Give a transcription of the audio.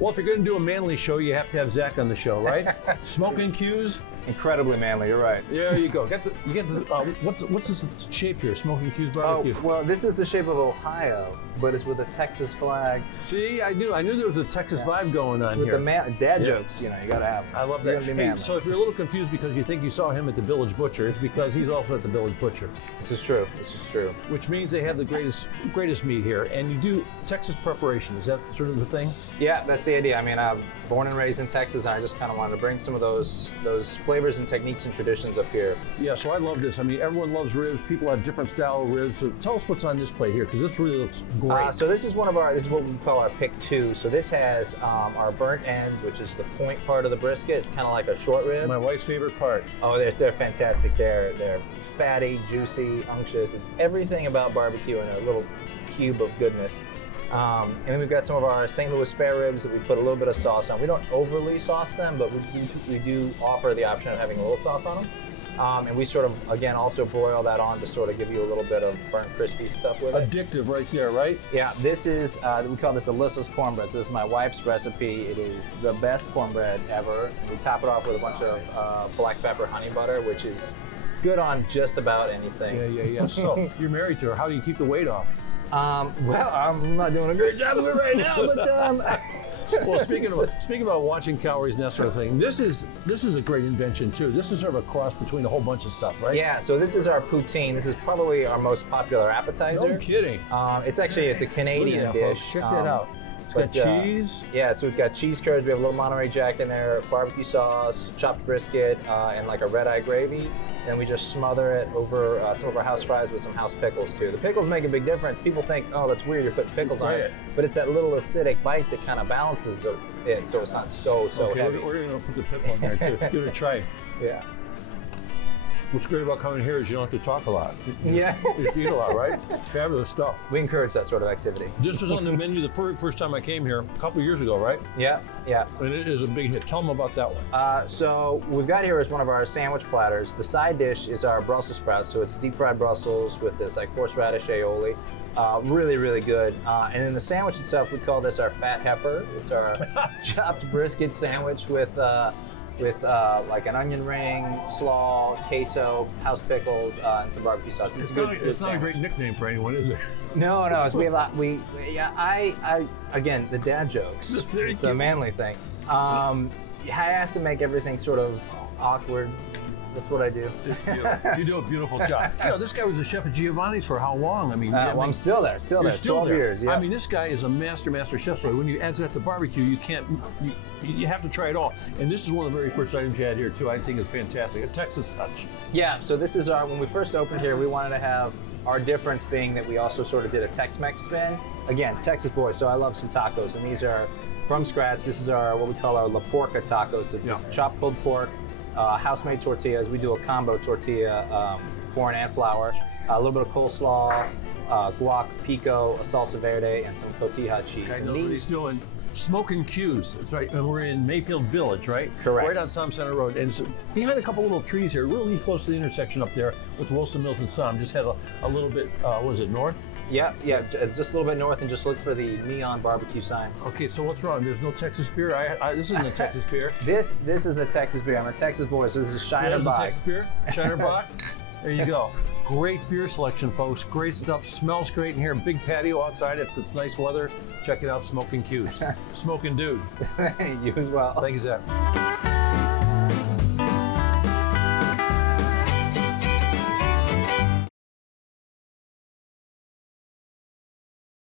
Well, if you're going to do a manly show, you have to have Zach on the show, right? Smokin Q's. Incredibly manly, you're right. There you go. You get the what's this shape here? Smokin Q's barbecue. Oh, well, this is the shape of Ohio, but it's with a Texas flag. See, I knew there was a Texas vibe going on With here. the dad jokes, you gotta have them. I love that. Hey, so if you're a little confused because you think you saw him at the Village Butcher, it's because he's also at the Village Butcher. This is true. This is true. Which means they have the greatest meat here, and you do Texas preparation. Is that sort of the thing? Yeah, that's the idea. I mean, I'm born and raised in Texas, and I just kind of wanted to bring some of those flavors and techniques and traditions up here. Yeah, so I love this. I mean, everyone loves ribs. People have different style of ribs. So tell us what's on this plate here, because this really looks great. So this is what we call our pick 2. So this has our burnt ends, which is the point part of the brisket. It's kind of like a short rib. My wife's favorite part. Oh, they're fantastic. They're fatty, juicy, unctuous. It's everything about barbecue in a little cube of goodness. And then we've got some of our St. Louis spare ribs that we put a little bit of sauce on. We don't overly sauce them, but we do offer the option of having a little sauce on them. And we sort of, again, also broil that on to sort of give you a little bit of burnt, crispy stuff with it. Addictive right there, right? Yeah, this is, we call this Alyssa's cornbread. So this is my wife's recipe. It is the best cornbread ever. We top it off with a bunch of black pepper honey butter, which is good on just about anything. Yeah. So you're married to her. How do you keep the weight off? Well, I'm not doing a great job of it right now, but well, speaking about watching calories and that sort of thing, this is a great invention too. This is sort of a cross between a whole bunch of stuff, right? Yeah. So this is our poutine. This is probably our most popular appetizer. No kidding. It's a Canadian dish. Folks. Check that out. It's got cheese. Yeah, so we've got cheese curds. We have a little Monterey Jack in there, barbecue sauce, chopped brisket, and like a red eye gravy. And we just smother it over some of our house fries with some house pickles too. The pickles make a big difference. People think, oh, that's weird, you're putting pickles on it. But it's that little acidic bite that kind of balances it, so it's not so heavy. We're going to put the pickle in there too. Give it a try. Yeah. What's great about coming here is you don't have to talk a lot. You eat a lot, right? Fabulous stuff. We encourage that sort of activity. This was on the menu the first time I came here, a couple of years ago, right? Yeah. And it is a big hit. Tell them about that one. So we've got here is one of our sandwich platters. The side dish is our Brussels sprouts. So it's deep fried Brussels with this like horseradish aioli. Really, really good. And then the sandwich itself, we call this our fat heifer. It's our chopped brisket sandwich with like an onion ring, slaw, queso, house pickles, and some barbecue sauce. It's not a great nickname for anyone, is it? No. Again, the dad jokes, the manly thing. I have to make everything sort of awkward. That's what I do. You do a beautiful job. This guy was the chef at Giovanni's for how long? I mean, I'm still there. 12 years. Yeah. I mean, this guy is a master chef. So when you add that to barbecue, you have to try it all. And this is one of the very first items you had here too. I think is fantastic. A Texas touch. Yeah. So this is when we first opened here, we wanted to have our difference being that we also sort of did a Tex-Mex spin. Again, Texas boy. So I love some tacos, and these are from scratch. This is what we call our La Porca tacos. It's just chopped pulled pork. House-made tortillas. We do a combo tortilla, corn and flour, a little bit of coleslaw, guac, pico, a salsa verde, and some cotija cheese. I know what he's doing. Smokin Q's. That's right. And we're in Mayfield Village, right? Correct. Right on Som Center Road. And it's behind a couple little trees here, really close to the intersection up there with Wilson Mills and Som. Just had a little bit, what is it, north? Yeah, just a little bit north, and just look for the neon barbecue sign. Okay, so what's wrong? There's no Texas beer? This isn't a Texas beer. This is a Texas beer. I'm a Texas boy, so this is Shiner Bock. Texas beer? Shiner Bock? There you go. Great beer selection, folks. Great stuff. Smells great in here. Big patio outside. If it's nice weather, check it out. Smokin Q's. Smokin' dude. You as well. Thank you, Zach.